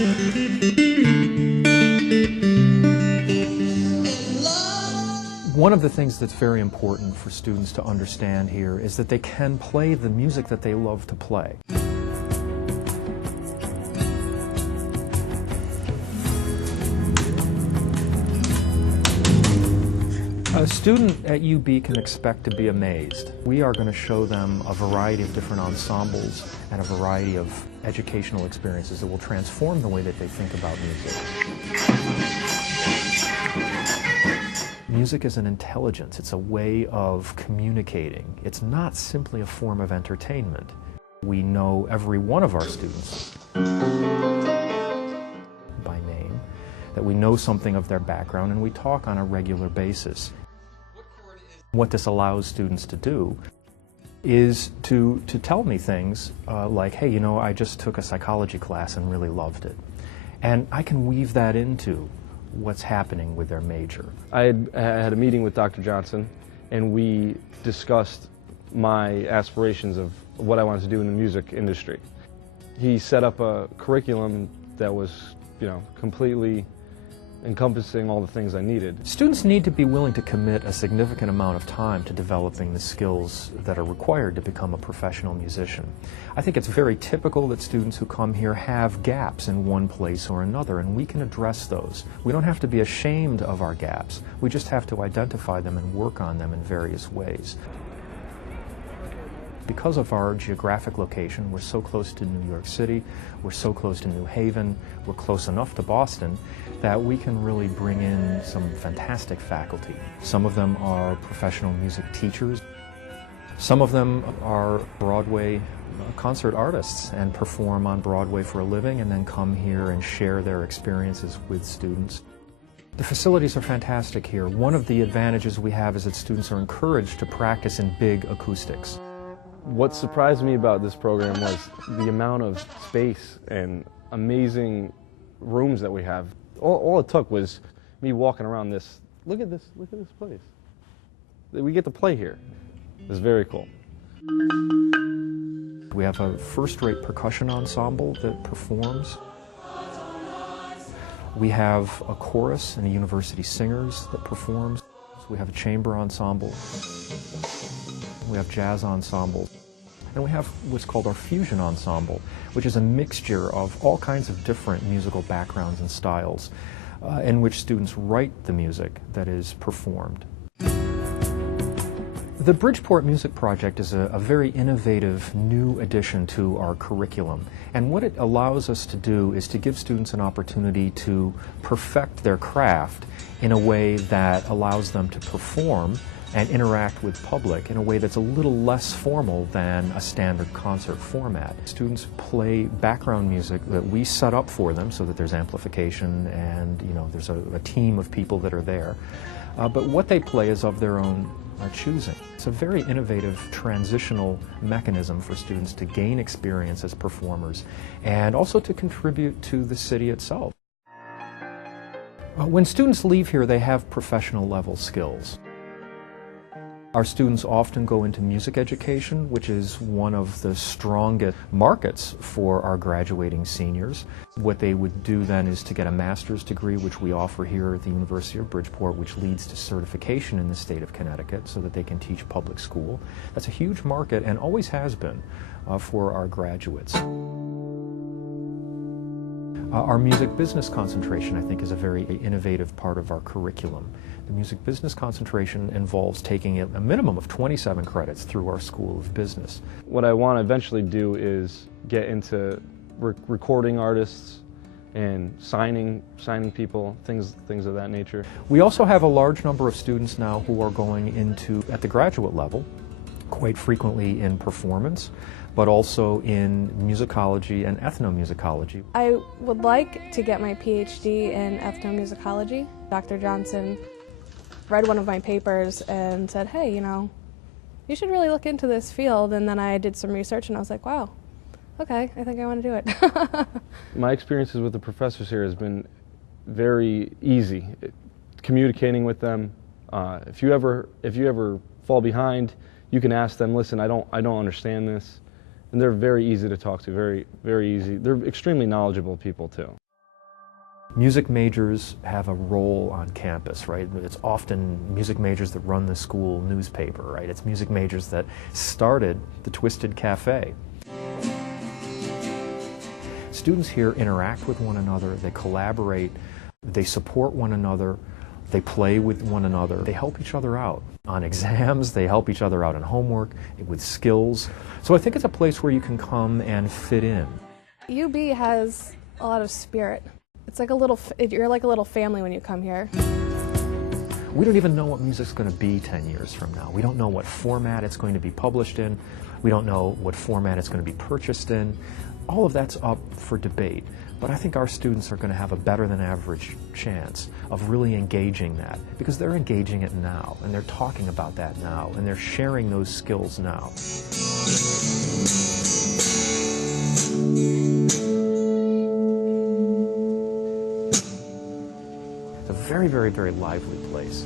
One of the things that's very important for students to understand here is that they can play the music that they love to play. A student at UB can expect to be amazed. We are going to show them a variety of different ensembles and a variety of educational experiences that will transform the way that they think about music. Music is an intelligence. It's a way of communicating. It's not simply a form of entertainment. We know every one of our students by name, that we know something of their background, and we talk on a regular basis. What this allows students to do is to tell me things like, hey, you know, I just took a psychology class and really loved it. And I can weave that into what's happening with their major. I had a meeting with Dr. Johnson, and we discussed my aspirations of what I wanted to do in the music industry. He set up a curriculum that was, you know, completely encompassing all the things I needed. Students need to be willing to commit a significant amount of time to developing the skills that are required to become a professional musician. I think it's very typical that students who come here have gaps in one place or another, and we can address those. We don't have to be ashamed of our gaps. We just have to identify them and work on them in various ways. Because of our geographic location, we're so close to New York City, we're so close to New Haven, we're close enough to Boston that we can really bring in some fantastic faculty. Some of them are professional music teachers. Some of them are Broadway concert artists and perform on Broadway for a living and then come here and share their experiences with students. The facilities are fantastic here. One of the advantages we have is that students are encouraged to practice in big acoustics. What surprised me about this program was the amount of space and amazing rooms that we have. All it took was me walking around this. Look at this place. We get to play here. It's very cool. We have a first-rate percussion ensemble that performs. We have a chorus and a university singers that performs. We have a chamber ensemble. We have jazz ensembles. And we have what's called our fusion ensemble, which is a mixture of all kinds of different musical backgrounds and styles in which students write the music that is performed. The Bridgeport Music Project is a very innovative new addition to our curriculum. And what it allows us to do is to give students an opportunity to perfect their craft in a way that allows them to perform and interact with public in a way that's a little less formal than a standard concert format. Students play background music that we set up for them so that there's amplification and, you know, there's a team of people that are there. But what they play is of their own choosing. It's a very innovative transitional mechanism for students to gain experience as performers and also to contribute to the city itself. When students leave here, they have professional level skills. Our students often go into music education, which is one of the strongest markets for our graduating seniors. What they would do then is to get a master's degree, which we offer here at the University of Bridgeport, which leads to certification in the state of Connecticut so that they can teach public school. That's a huge market and always has been for our graduates. Our music business concentration, I think, is a very innovative part of our curriculum. The music business concentration involves taking a minimum of 27 credits through our School of Business. What I want to eventually do is get into recording artists and signing people, things of that nature. We also have a large number of students now who are going into, at the graduate level, quite frequently in performance, but also in musicology and ethnomusicology. I would like to get my PhD in ethnomusicology. Dr. Johnson read one of my papers and said, hey, you know, you should really look into this field. And then I did some research and I was like, wow, okay, I think I want to do it. My experiences with the professors here has been very easy. Communicating with them, if you ever fall behind, you can ask them, listen, I don't understand this. And they're very easy to talk to, very easy. They're extremely knowledgeable people too. Music majors have a role on campus, right? It's often music majors that run the school newspaper, right? It's music majors that started the Twisted Cafe. Students here interact with one another, they collaborate, they support one another, they play with one another, they help each other out on exams, they help each other out on homework, with skills. So I think it's a place where you can come and fit in. UB has a lot of spirit. It's like you're like a little family when you come here. We don't even know what music's going to be 10 years from now. We don't know what format it's going to be published in. We don't know what format it's going to be purchased in. All of that's up for debate. But I think our students are going to have a better than average chance of really engaging that, because they're engaging it now, and they're talking about that now, and they're sharing those skills now. It's a very, very, very lively place.